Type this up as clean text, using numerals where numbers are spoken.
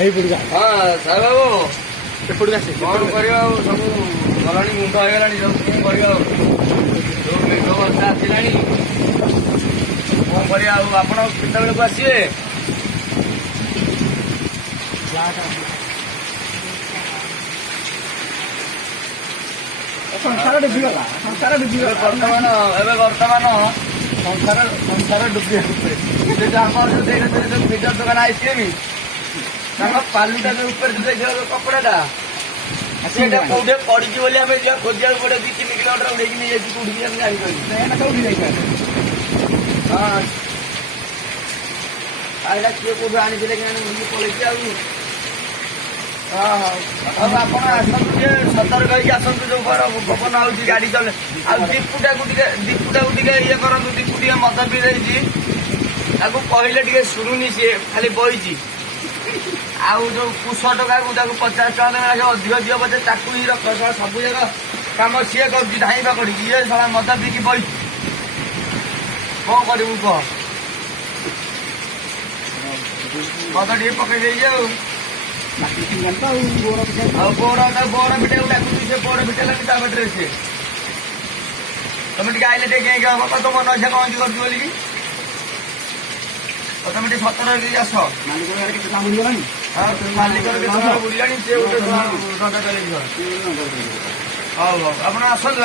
हाँ साहेब बाबू ଏପଟକୁ ଆସେ कौन करवा सब गलानी मुंड हो गलानी सब कौन करवा जो मेघ वर्षा आसिलानी कौन करवा आप केतबेले को आसिबे ସଂସାର ଡୁବିଗଲା ସଂସାର ଡୁବିଗଲା ବର୍ତ୍ତମାନ ଏବେ ବର୍ତ୍ତମାନ ସଂସାର ଡୁବିବା ଉପରେ ସେ ଯୋଉ ଆମର ଯୋଉ ଦେଇନଥିଲେ ଯୋଉ ଫ୍ରିଜର ଦୋକାନ ଆଇସିଏମି ତାଙ୍କ ପାଲୁଟା ଯୋଉ ଉପରେ ଯୋଉ ଦେଖିବ କପଡାଟା ସେଟା କୋଉଠି ପଡିଛି ବୋଲି ଆମେ ଯିବା ଖୋଜିବାକୁ ପଡେ 2-3 କିଲୋମିଟର ଉଡେଇକି ନେଇଯାଇଛି କୋଉଠିକି ଆମେ ଜାଣିପାରିବୁ କୋଉଠି ଯାଇପାରିବେ ହଁ ଏଇଟା କିଏ କୋଉଠୁ ଆଣିଥିଲେ କି ପଳେଇଛି ଆଉ ହଁ ଆଉ ଆପଣ ଆସନ୍ତୁ ଟିକେ ସତର୍କ ହେଇକି ଆସନ୍ତୁ ଯୋଉ ପବନ ହଉଛି ଗାଡି ଚଲେ ଆଉ ଦୀପୁଟାକୁ ଟିକେ ଇଏ କରନ୍ତୁ ଦୀପୁ ଟିକେ ମଦ ପିଇ ଦେଇଛି ତାକୁ କହିଲେ ଟିକେ ଶୁଣୁନି ସିଏ ଖାଲି ବଇଛି ଆଉ ଯୋଉ କୁଶ ଟଙ୍କାକୁ ତାକୁ 50 ଟଙ୍କା ଦେବେ ଅଧିକ ଦିଅ ପଛେ ତାକୁ ହିଁ ରଖ ସବୁ ଯାକ କାମ ସିଏ କରୁଛି ଧାଇଁବା କରିକି ଇଏ ଶଳା ମଦ ପିଇକି ବଇଛି କଣ କରିବୁ କହ ମଦ ଟିକେ ପକେଇ ଦେଇଛି ଆଉ ଆଉ ବୋର ପିଠାକୁ ଡାକୁଛି ସେ ବୋର ପିଠା ଲାଗି ତା ବାଟରେ ସିଏ ତମେ ଟିକେ ଆଇଲେ ଟିକେ କେଁ ହବ ତ ମନ ଇଚ୍ଛା କଣ କରୁଛି ବୋଲିକି ତମେ ଟିକେ ସତର୍କ ହେଇକି ଆସ ମାଲିକର କେତେ କାମ ବୁଡ଼ିଗଲାଣି ମାଲିକର କେତେ ଟଙ୍କା ବୁଡ଼ିଲାଣି ସେ ଗୋଟେ ଧନ୍ଦା ଚଲେଇଯିବ ହଉ ଆପଣ ଆସନ୍ତୁ